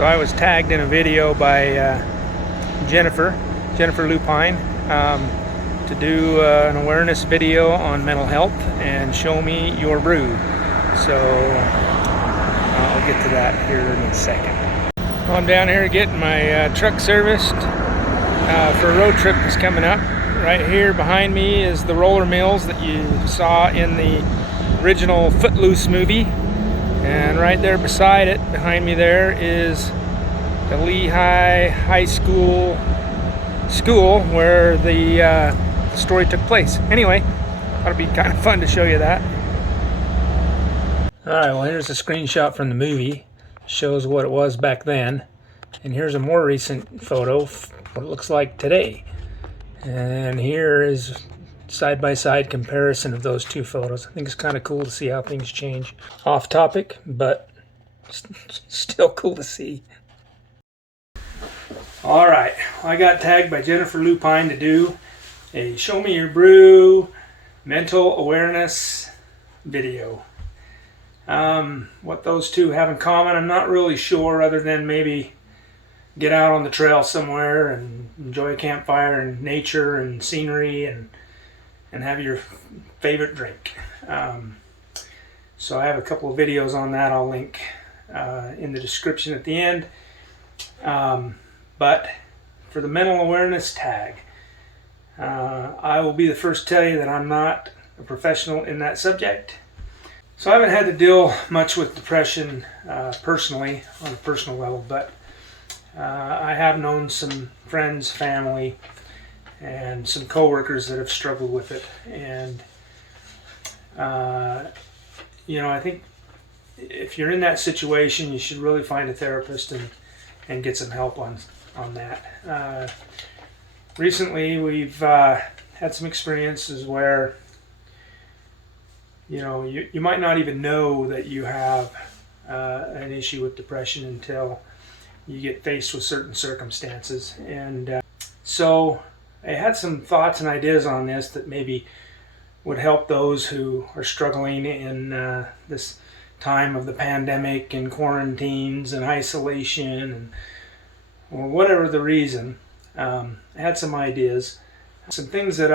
So I was tagged in a video by Jennifer Lupine to do an awareness video on mental health and show me your brew. So I'll get to that here in a second. Well, I'm down here getting my truck serviced for a road trip that's coming up. Right here behind me is the Roller Mills that you saw in the original Footloose movie. And right there beside it, behind me there, is the Lehi High School where the story took place. Anyway, thought it'd be kind of fun to show you that. Alright, well here's a screenshot from the movie. Shows what it was back then. And here's a more recent photo, what it looks like today. And here is side-by-side comparison of those two photos. I think it's kind of cool to see how things change. Off topic, but still cool to see. Alright, well, I got tagged by Jennifer Lupine to do a Show Me Your Brew mental awareness video. What those two have in common, I'm not really sure, other than maybe get out on the trail somewhere and enjoy a campfire and nature and scenery and have your favorite drink. So I have a couple of videos on that I'll link in the description at the end. But for the mental awareness tag, I will be the first to tell you that I'm not a professional in that subject. So I haven't had to deal much with depression personally, on a personal level, but I have known some friends, family, and some coworkers that have struggled with it. And you know, I think if you're in that situation, you should really find a therapist and get some help on that. Recently, we've had some experiences where you might not even know that you have an issue with depression until you get faced with certain circumstances. And so I had some thoughts and ideas on this that maybe would help those who are struggling in this time of the pandemic and quarantines and isolation, or whatever the reason. I had some ideas, some things that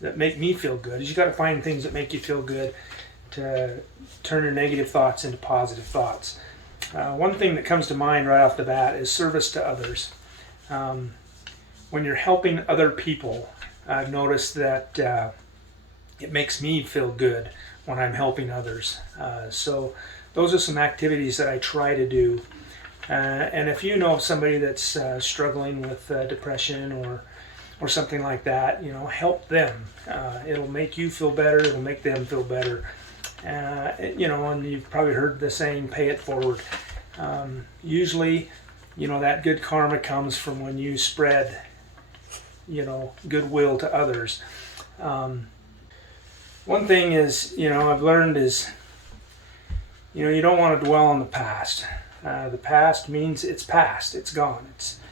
that make me feel good. You got to find things that make you feel good to turn your negative thoughts into positive thoughts. One thing that comes to mind right off the bat is service to others. When you're helping other people, I've noticed that it makes me feel good when I'm helping others. So those are some activities that I try to do. And if you know somebody that's struggling with depression or something like that, help them. It'll make you feel better. It'll make them feel better. And you've probably heard the saying, pay it forward. Usually, that good karma comes from when you spread, goodwill to others. One thing is, I've learned is, you don't want to dwell on the past. The past means it's past. It's gone.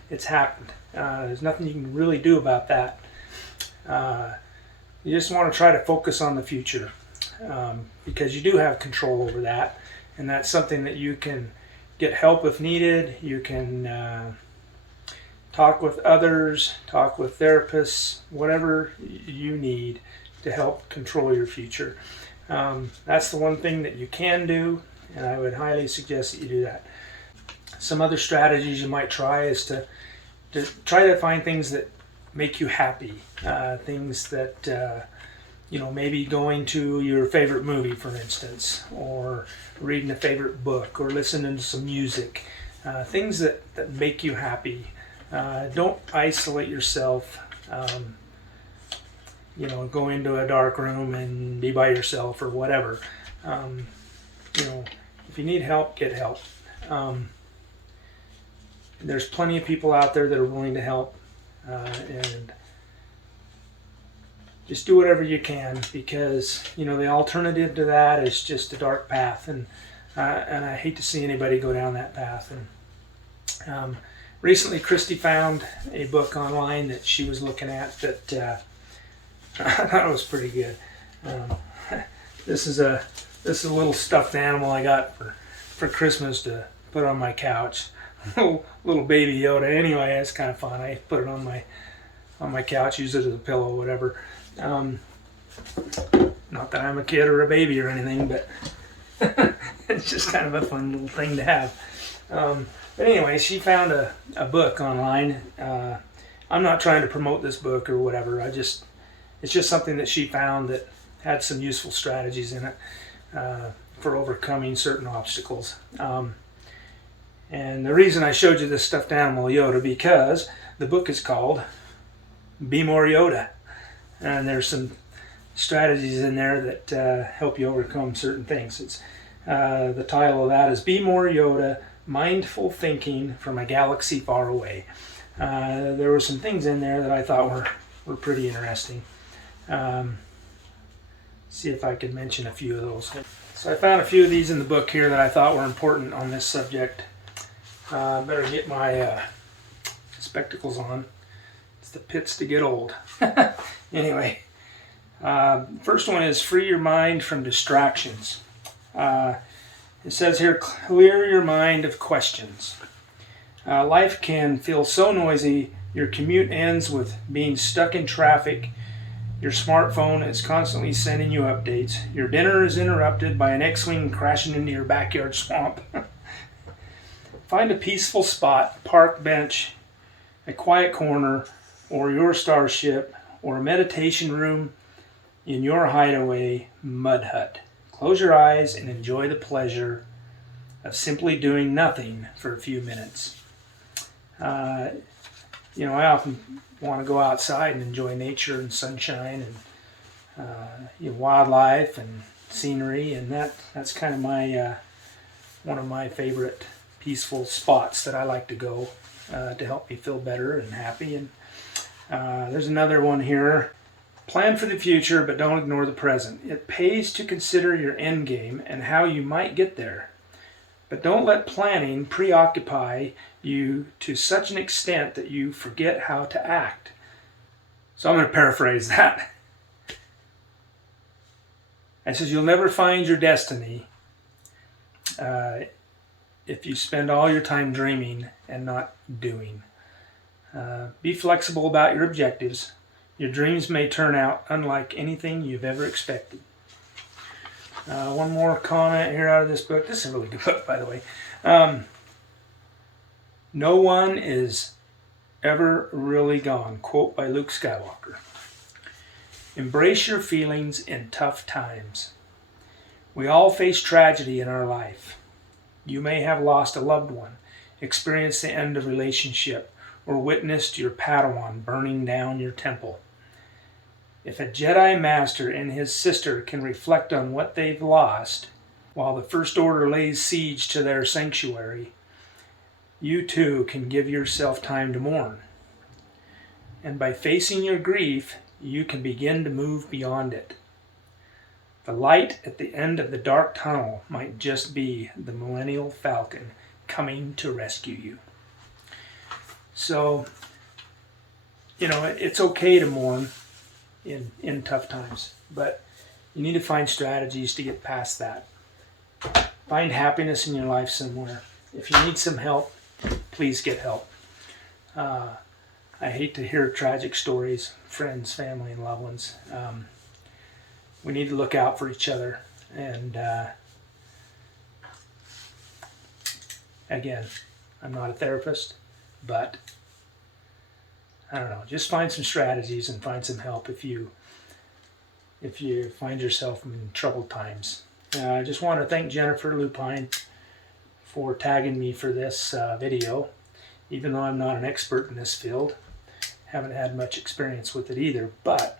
It's happened. There's nothing you can really do about that. You just want to try to focus on the future, because you do have control over that, and that's something that you can get help if needed. You can talk with others, talk with therapists, whatever you need to help control your future. That's the one thing that you can do, and I would highly suggest that you do that. Some other strategies you might try is to try to find things that make you happy. Things that, maybe going to your favorite movie, for instance, or reading a favorite book, or listening to some music. Things that make you happy. Don't isolate yourself. Go into a dark room and be by yourself or whatever. If you need help, get help. There's plenty of people out there that are willing to help, and just do whatever you can, because the alternative to that is just a dark path, and I hate to see anybody go down that path. And recently, Christy found a book online that she was looking at that I thought it was pretty good. This is a little stuffed animal I got for Christmas to put it on my couch. Little baby Yoda. Anyway, it's kind of fun. I put it on my couch, use it as a pillow, whatever. Not that I'm a kid or a baby or anything, but it's just kind of a fun little thing to have. But anyway, she found a book online. I'm not trying to promote this book or whatever. It's just something that she found that had some useful strategies in it for overcoming certain obstacles. And the reason I showed you this stuffed animal Yoda, because the book is called Be More Yoda. And there's some strategies in there that help you overcome certain things. It's the title of that is Be More Yoda, Mindful Thinking from a Galaxy Far Away. There were some things in there that I thought were pretty interesting. See if I could mention a few of those. So I found a few of these in the book here that I thought were important on this subject. Better get my spectacles on. It's the pits to get old. Anyway, first one is free your mind from distractions. It says here, clear your mind of questions. Life can feel so noisy. Your commute ends with being stuck in traffic. Your smartphone is constantly sending you updates. Your dinner is interrupted by an X-Wing crashing into your backyard swamp. Find a peaceful spot, a park bench, a quiet corner, or your starship, or a meditation room in your hideaway mud hut. Close your eyes and enjoy the pleasure of simply doing nothing for a few minutes. I often want to go outside and enjoy nature and sunshine and wildlife and scenery, and that's kind of my one of my favorite peaceful spots that I like to go to help me feel better and happy. And there's another one here. Plan for the future, but don't ignore the present. It pays to consider your end game and how you might get there. But don't let planning preoccupy you to such an extent that you forget how to act. So I'm going to paraphrase that. It says you'll never find your destiny if you spend all your time dreaming and not doing. Be flexible about your objectives. Your dreams may turn out unlike anything you've ever expected. One more comment here out of this book. This is a really good book, by the way. No one is ever really gone. Quote by Luke Skywalker. Embrace your feelings in tough times. We all face tragedy in our life. You may have lost a loved one, experienced the end of a relationship, or witnessed your Padawan burning down your temple. If a Jedi Master and his sister can reflect on what they've lost, while the First Order lays siege to their sanctuary, you too can give yourself time to mourn. And by facing your grief, you can begin to move beyond it. The light at the end of the dark tunnel might just be the Millennial Falcon coming to rescue you. So, it's okay to mourn in tough times, but you need to find strategies to get past that. Find happiness in your life somewhere. If you need some help, please get help. I hate to hear tragic stories, friends, family, and loved ones. We need to look out for each other. And again, I'm not a therapist, but I don't know. Just find some strategies and find some help if you find yourself in troubled times. I just want to thank Jennifer Lupine for tagging me for this video, even though I'm not an expert in this field. Haven't had much experience with it either, but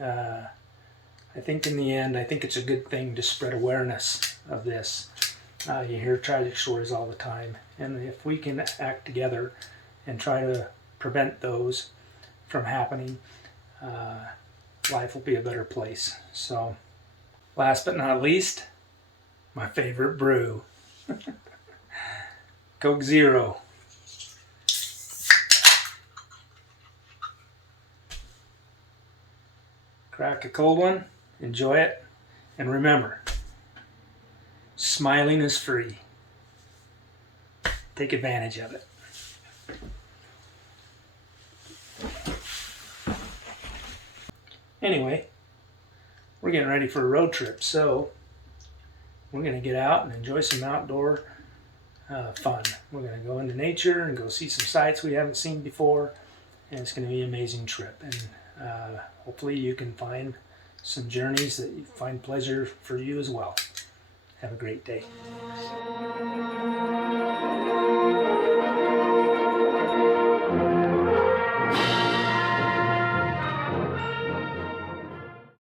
I think in the end, I think it's a good thing to spread awareness of this. You hear tragic stories all the time, and if we can act together and try to prevent those from happening, life will be a better place. So, last but not least, my favorite brew. Coke Zero. Crack a cold one, enjoy it, and remember, smiling is free. take advantage of it. Anyway, we're getting ready for a road trip, so we're going to get out and enjoy some outdoor fun. We're going to go into nature and go see some sights we haven't seen before, and it's going to be an amazing trip. And hopefully you can find some journeys that you find pleasure for you as well. Have a great day.